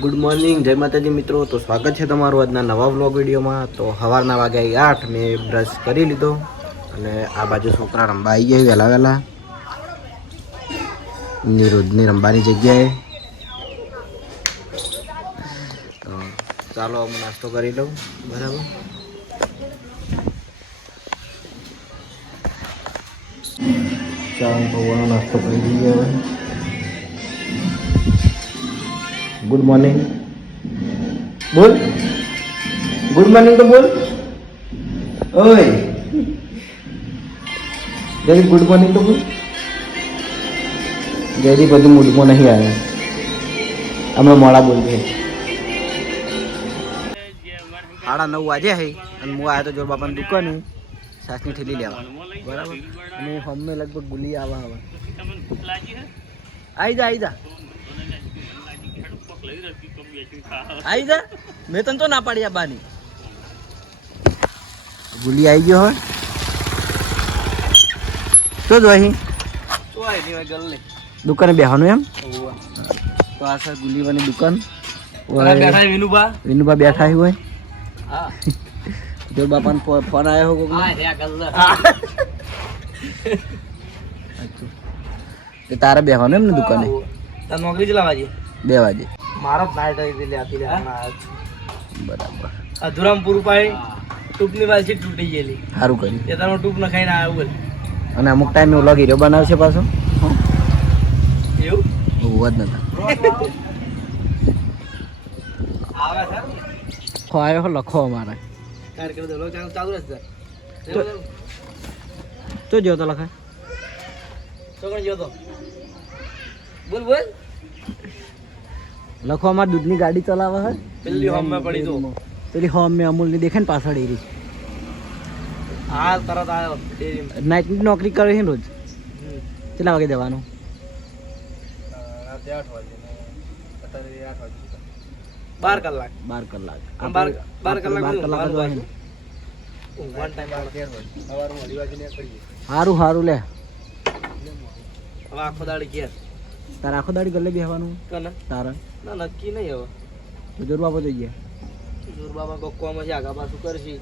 Good morning જય માતાજી મિત્રો. તો સ્વાગત છે તમારું આજના નવા વ્લોગ વિડીયોમાં. તો સવારના વાગ્યા આઠ મેં બ્રશ કરી લીધો. અને આ બાજુ છોકરા રમવા આવી ગયા વહેલા વહેલા. નિરુદ્ધની રમવાની જગ્યાએ. તો ચાલો હું નાસ્તો કરી લઉં. બરાબર? ચાલો નાસ્તો કરી દઈએ હવે. ગુડ મોર્નિંગ બોલ. ગુડ મોર્નિંગ તો બોલ. ઓય. જયદીપ ગુડ મોર્નિંગ તો બોલ. જયદીપ બધું મૂડમાં નહીં આવે. અમે મોડા બોલીએ સાડા નવ વાગે હે અને હું આવ્યો તો જોર બાપાની દુકાને. સાસની ઠેલી લેવા. બરાબર? અને હમે લગભગ ગુલી આવા હવે આઈ જા આઈ જા. આઈ જા. મેં તને તો ના પાડી આ બાની. ગુલી આવી ગયો હોય શું જો અહીં. દુકાને બેહવાનું એમ? તો આ છે ગુલીવાની દુકાન. ઓય, વિનુબા વિનુબા બેઠા હોય હા. જો બાપાનો ફોન આવ્યો હોય? તે તારે બેહવાનું એમ ને દુકાને? તાર નોકરી બે વાગે. મારો નાઈટ આવી લે આપી લે બરાબર. અધુરામ પૂરું પાડી ટૂપની વાલથી તૂટી ગયેલી. સારું કર્યું. તે તારો ટૂંક ન ખાઈને આવ્યો બોલ. અને અમુક ટાઈમે ઓલો હીરો બનાવશે પાછો? એવું? હોવ જ નતા. આવે લખો અમારે. ચાલુ રહેશે. તો- તો લખાય. તો પણ જોતો બોલ બોલ. લખો અમારે દૂધની ગાડી ચલાવે હે? પેલી હોમ મે પડી તો પેલી હોમ મેં અમૂલની દેખે ને પાછળ એરી. આ તરત આયો. નાઈટની નોકરી કરે છે રોજ? કેટલા વાગે જવાનું? રાતે 8 વાગે અત્યારે બાર કલાક. બાર કલાક. બાર- બાર કલાક કલાક જ ને. સારું સારું લે. હવે આખો દાડી ઘેર. તારે આખો દાડી ગલે બેહવાનું? કને? તારે? ના નક્કી નહીં હવે. તો જોર બાપા જોઈએ જોર બાબા ગોકવામાં છે આગા પાછું કરશે.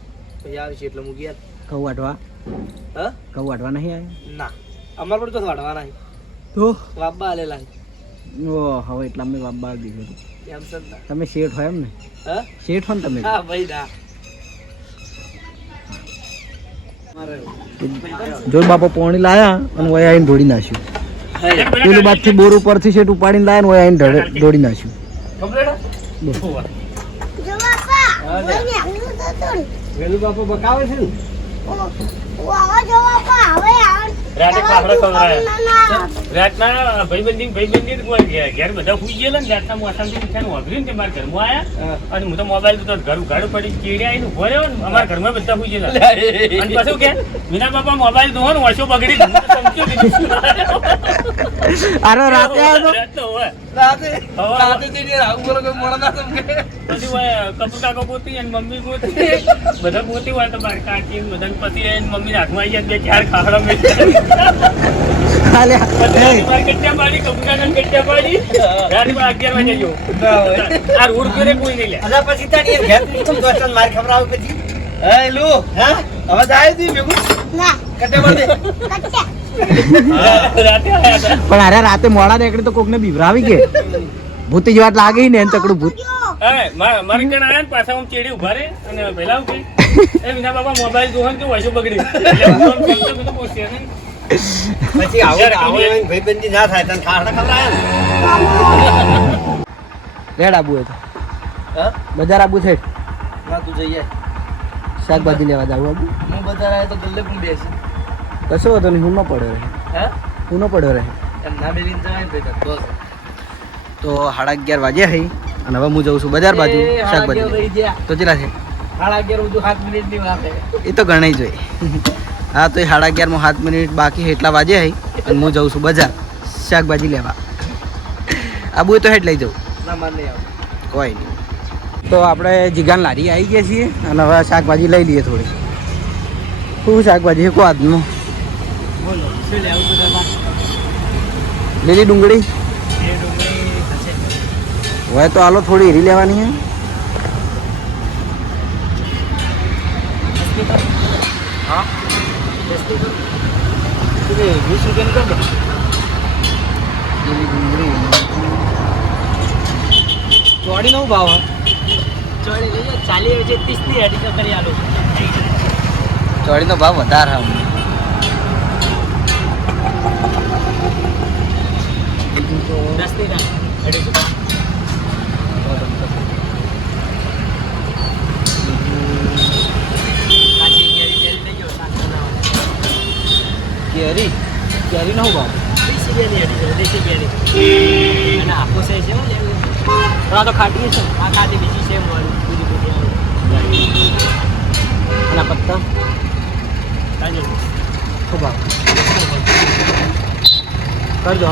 પછી આવશે એટલે હું ઘેર કહું વાટવા? હા? કહું વાટવા નહીં આવે ના. અમાર પણ તો વાડવાના નહીં. તો વાબ્બા આલેલા ઓ હવે એટલા મેં બાબા દીધું હતું. એમ છે તમે શેઠ હોય એમ ને? હા? શેઠ હો ને તમે? હા ભાઈ ના. જોર બાપા પોણી લાયા અને વયા આવીને ઢોળી નાખ્યું. પેલું બાદથી બોર ઉપરથી શેઠ ઉપાડીને લાયા ને હોય આઈને દોડી નાખ્યું બકાવે છે રાતના ભાઈબંધી ભાઈબંધી ઘેર ઘેર બધા સુઈ ગયેલા ને રાતના મોસામથી મીઠાનું વાપર્યું ને મારા ઘરમાં આયા. અને હું તો મોબાઈલ તો ઘર ઉઘાડું પડી કેડ્યા આવીને ઊભો રહ્યો ને અમારા ઘરમાં બધા સુઈ ગયેલા. અને પાછું કે? વિના બાપા મોબાઈલ ધોવો ને વર્ષો બગડી હું. અરે રાતે આવ્યો રાત. રાતે રાતે દીદી આવું બોલો કે મોડા ના સમજે. પછી હોય કપુ કાકો પોતી અને મમ્મી પોતી. બધા પોતી હોય તો બાર કાકી ને બધા પતિ મમ્મી હાથમાં આવી જાય બે ચાર ખાખરા મેળવી. ના પણ અરે રાતે મોડા નીકળે તો કોકને બીવરાવી કે? ભૂતી જેવા લાગે ને એમ તકડું ભૂત. મારી ને પાછા આમ ચેડી ઊભા રે અને પેલા એ વિના બાબા મોબાઈલ જોવાનું ને કે વૈસો બગડી હું. પછી આવું આવું ભાઈબંધી ના થાય તને ખાડા ખબર આવે રેડ આબુ હતો તો બજાર આબુ છે. ના તું જઈએ શાકભાજી લેવા જાવ આબુ? હું બજાર આવે તો ગલ્લે પણ બેસી. કશો હતો નહીં હું ન પડ્યો રહે. હા? હું ન પડ્યો રહે. એમ ના બેલીને જવાય ભાઈ તો સાડા અગિયાર વાગ્યા હઈ અને હવે હું જઉં છું બજાર બાજુ શાકભાજી તો કેટલા છે? સાડા અગિયાર બધું સાત મિનિટની વાત એ તો ગણાઈ જોઈએ હા તો એ સાડા અગિયારમાં સાત મિનિટ બાકી એટલા વાજે હઈ અને હું જઉં છું બજાર. શાકભાજી લેવા. આબુ તો હેઠ લઈ જાઉં. કોઈ નહીં. તો આપણે જીગાન લારી આવી ગયા છીએ અને હવે શાકભાજી લઈ લઈએ થોડી. શું શાકભાજી છે? કો આજનું? લીલી ડુંગળી? હવે તો હાલો થોડી હીરી લેવાની હે. હા? વીસ રૂપિયાની કર ચોડી નો ભાવ ચોડી લઈએ ચાલી છે ત્રીસની અઢી તો કરી આલો ભાવ વધારે હમ દસની અઢીસો. કેરી? કેરી નો ભાવ દેશી કેરી અઢીસો દેશી કેરી. અને આખો છે છે આ તો ખાટી છે આ ખાટી બીજી છે બીજી બધી અને પત્તા? શું ભાવ? કરી દો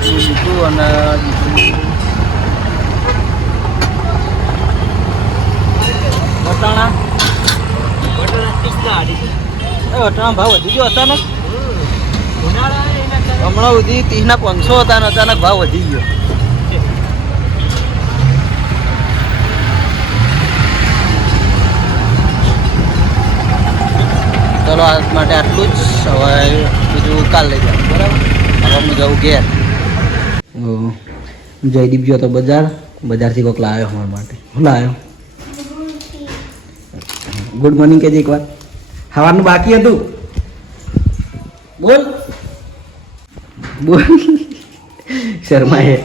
બીજું અને બીજું વટાણા? વટાણા ત્રીસના અઢીસો એ વટાણા ભાવ વધી ગયો અચાનક. હમણાં સુધી ત્રીસના પાંચસો હતા ને અચાનક ભાવ વધી ગયો. ચલો આ માટે આટલું જ. હવે બીજું કાલ લઈ જાય બરાબર? હવે હું જાઉં ઘેર. જયદીપ ગયો હતો બજાર બજારથી કોઈક લાવ્યો અમારા માટે. હું લાવ્યો? ગુડ મોર્નિંગ કહેજે એકવાર. સવારનું બાકી હતું? બોલ. બોલ. શર્માએ.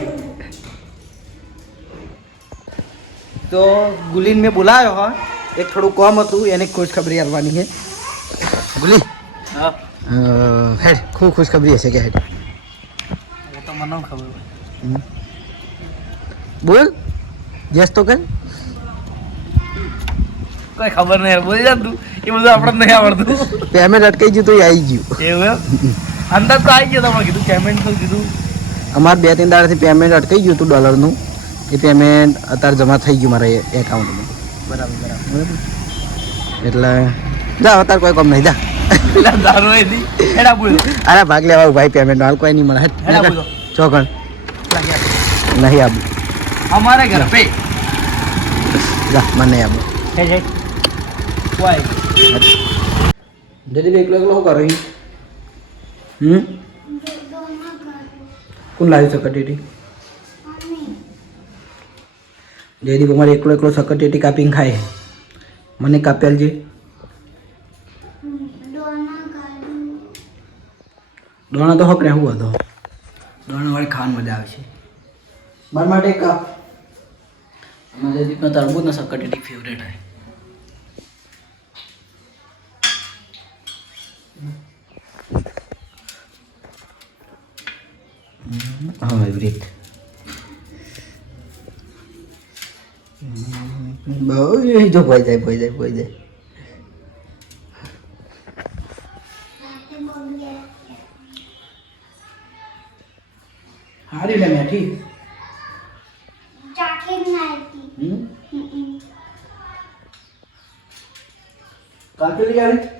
તો ગુલીન મેં બોલાયો હા. એક થોડું કોમ હતું એને ખુશખબરી આપવાની છે. ગુલી? હેડ ખૂબ ખુશખબરી હશે કે હેડ. તો મને ખબર બોલ. જસ તો કર. કોઈ ખબર નહીં બોલી જા તું. એ બધું આપણે નહીં આવડતું. પેમેન્ટ અટકાઈ ગયું તો એ આવી ગયું. એવું એમ? અંદાજ તો આવી ગયો તમારે કીધું પેમેન્ટ તો કીધું. અમારે બે ત્રણ દાડાથી પેમેન્ટ અટકાઈ ગયું હતું ડોલરનું એ પેમેન્ટ અત્યારે જમા થઈ ગયું મારા એકાઉન્ટમાં બરાબર બરાબર. એટલે જા અત્યારે કોઈ કામ નહીં જા. અરે ભાગ લેવા ભાઈ પેમેન્ટ હાલ કોઈ નહીં મળે. ચોકણ નહીં આવું. અમારે ઘર પે. જા મને આવું. હે હે કોઈ એકલો એકલો શું કરો? હમ કોણ લાવ્યું સકટેટી જયદીપ અમારે એકલો એકલો સકટેટી કાપીને ખાય મને કાપેલ છે દોણા તો હકરે રહેવું હતો દોણા વાળી ખાવાની મજા આવે છે મારા માટે કાપ અમારા જયદીપનો તરબૂચનો સકટેટી ફેવરેટ હોય હા બ્રેક બહુ જો ભોઈ જાય ભોઈ જાય ભોઈ જાય હારી લે મેઠી હમ કાપી આવી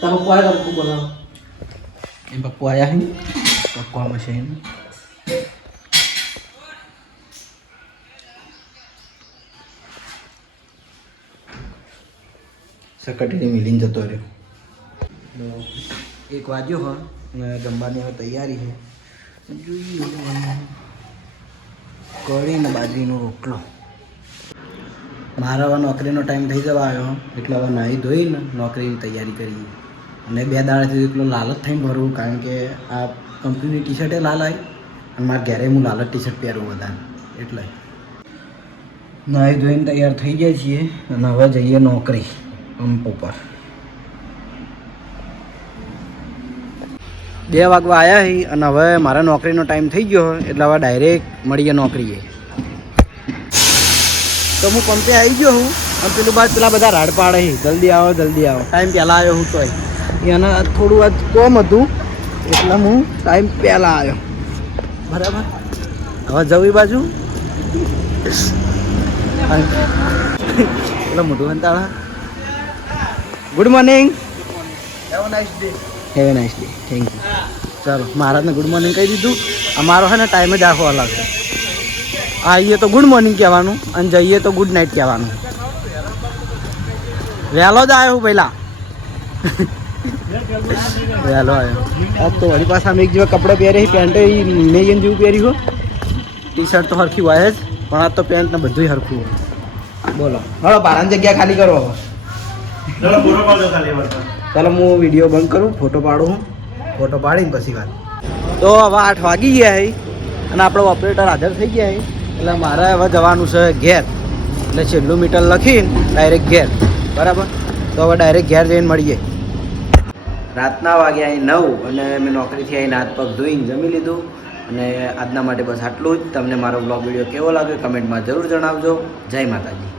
તારા પપ્પા આવ્યા પપ્પુ બોલાવો એમ પપ્પુ આવ્યા હે પપ્પુ આમાં છે એમ સકટીને મિલીને જતો રહ્યો એક વાગ્યો હો ને જમવાની હવે તૈયારી છે જોઈએ કઢી ને બાજરીનો રોટલો મારા નોકરીનો ટાઈમ થઈ જવા આવ્યો એટલે હવે નાહી ધોઈને નોકરીની તૈયારી કરીએ અને બે દાડાથી એટલો લાલચ થઈને ભરવું કારણ કે આ કંપનીની ટી શર્ટે લાલ આવી અને મારા ઘરે હું લાલ ટી શર્ટ પહેરું વધારે એટલે. નાહી ધોઈને તૈયાર થઈ જાય છીએ અને હવે જઈએ નોકરી, પંપ ઉપર. બે વાગવા આવ્યા હી અને હવે મારા નોકરીનો ટાઈમ થઈ ગયો એટલે હવે ડાયરેક્ટ મળીએ નોકરીએ. તો હું પંપે આવી ગયો હું, અને પેલું બાદ પેલા બધા રાડ પાડે જલ્દી આવો જલ્દી આવો. ટાઈમ પહેલાં આવ્યો હું તોય. એને થોડું આજ કોમ હતું એટલે હું ટાઈમ પહેલાં આવ્યો. બરાબર? હવે જવી બાજુ? એટલે મોટું હંતાળા. Good morning have nice day have nice day thank you ચાલો મહારાજને ગુડ મોર્નિંગ કહી દીધું. અમારો છે ને ટાઈમ જ આખો અલગ છે. આવીએ તો ગુડ મોર્નિંગ કહેવાનું અને જઈએ તો ગુડ નાઇટ કહેવાનું. વહેલો જ આવ્યો હું પહેલાં. આવ્યો આજ તો મારી પાસે અમે એક જેવા કપડાં પહેરે પેન્ટ મેં જેમ જેવું પહેર્યું હો ટી શર્ટ તો હરખી હોય જ પણ આ તો પેન્ટ ને બધું હરખું હોય. બોલો. હળો બારાની જગ્યા ખાલી કરો ચાલો હું વીડિયો બંધ કરું ફોટો પાડું હું. ફોટો પાડીને પછી વાત. તો હવે આઠ વાગી ગયા છે અને આપણો ઓપરેટર હાજર થઈ ગયા છે. એટલે મારે હવે જવાનું છે ઘેર. એટલે છેલ્લું મીટર લખીને ડાયરેક્ટ ઘેર. બરાબર? તો હવે ડાયરેક્ટ ઘેર જઈને મળીએ. રાતના વાગે અહીં નવ અને મેં નોકરીથી આવીને હાથ પગ ધોઈને જમી લીધું. અને આજના માટે બસ આટલું જ. તમને મારો બ્લોગ વીડિયો કેવો લાગ્યો કમેન્ટમાં જરૂર જણાવજો. જય માતાજી.